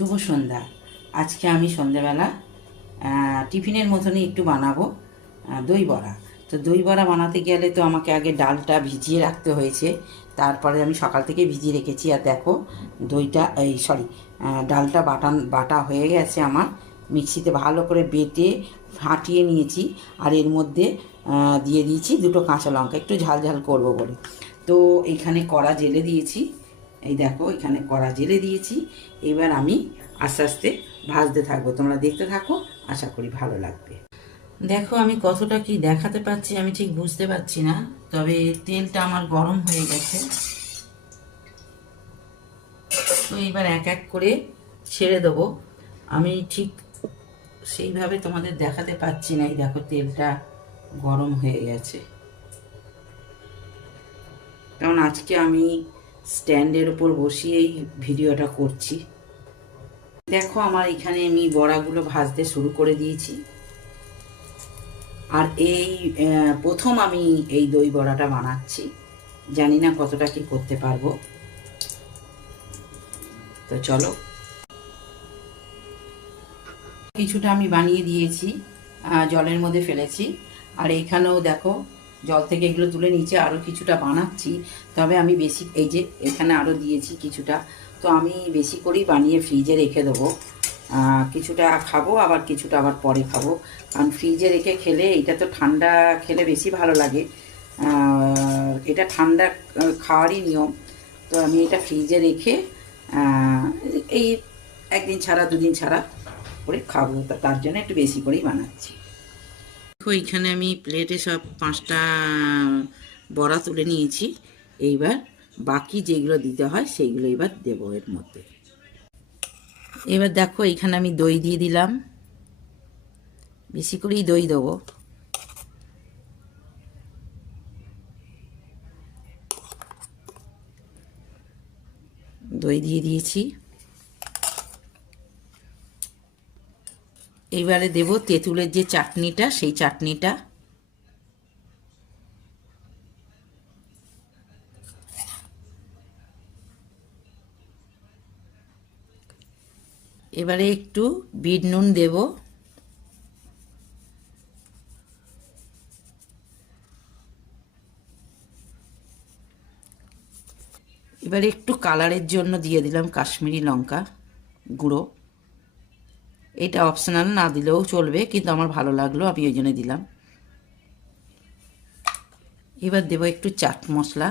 শুভ সন্ধ্যা। আজকে আমি সন্ধ্যাবেলা টিফিনের মতনই একটু বানাবো দই বড়া। তো দই বড়া বানাতে গেলে তো আমাকে আগে ডালটা ভিজিয়ে রাখতে হয়েছে, তারপরে আমি সকাল থেকে ভিজিয়ে রেখেছি। আর দেখো দইটা ডালটা বাটা হয়ে গেছে আমার। মিক্সিতে ভালো করে বেটে ফাটিয়ে নিয়েছি। আর এর মধ্যে দিয়ে দিয়েছি দুটো কাঁচা লঙ্কা, একটু ঝাল ঝাল করবো বলে। তো এইখানে কড়া জেলে দিয়েছি, এই দেখো এখানে কড়া জেলে দিয়েছি। এবার আমি আস্তে আস্তে ভাজতে থাকবো, তোমরা দেখতে থাকো, আশা করি ভালো লাগবে। দেখো আমি কতটা কি দেখাতে পাচ্ছি আমি ঠিক বুঝতে পারছি না, তবে তেলটা আমার গরম হয়ে গেছে। তো এবার এক এক করে ছেড়ে দেবো। আমি ঠিক সেইভাবে তোমাদের দেখাতে পাচ্ছি না। এই দেখো তেলটা গরম হয়ে গেছে, কারণ আজকে আমি স্ট্যান্ডের উপর বসিয়েই ভিডিওটা করছি। দেখো আমার এখানে আমি বড়াগুলো ভাজতে শুরু করে দিয়েছি। আর এই প্রথম আমি এই দই বড়াটা বানাচ্ছি, জানি না কতটা কি করতে পারবো। তো চলো, কিছুটা আমি বানিয়ে দিয়েছি, জলের মধ্যে ফেলেছি। আর এইখানেও দেখো জল থেকে এগুলো তুলে নিচে আরও কিছুটা বানাচ্ছি। তবে আমি বেশি, এই যে এখানে আরও দিয়েছি কিছুটা, তো আমি বেশি করেই বানিয়ে ফ্রিজে রেখে দেবো। কিছুটা খাবো, আবার কিছুটা আবার পরে খাবো, কারণ ফ্রিজে রেখে খেলে, এটা তো ঠান্ডা খেলে বেশি ভালো লাগে। এটা ঠান্ডা খাওয়ারই নিয়ম। তো আমি এটা ফ্রিজে রেখে এই একদিন ছাড়া দুদিন ছাড়া করে খাবো, তার জন্য একটু বেশি করেই বানাচ্ছি। দেখো এইখানে আমি প্লেটে সব 5টা বড়া তুলে নিয়েছি। এইবার বাকি যেগুলো দিতে হয় সেইগুলো এবার দেবো এর মধ্যে। এবার দেখো এইখানে আমি দই দিয়ে দিলাম, বেশি করেই দই দেবো। দই দিয়ে দিয়েছি। এইবারে দেব তেঁতুলের যে চাটনিটা, সেই চাটনিটা। এবারে একটু বিট নুন দেব। এবারে একটু কালারের জন্য দিয়ে দিলাম কাশ্মীরি লঙ্কা গুঁড়ো। এটা অপশনাল, না দিলেও চলবে, কিন্তু আমার ভালো লাগলো, আমি ওই জন্য দিলাম। এবার দেবো একটু চাট মশলা,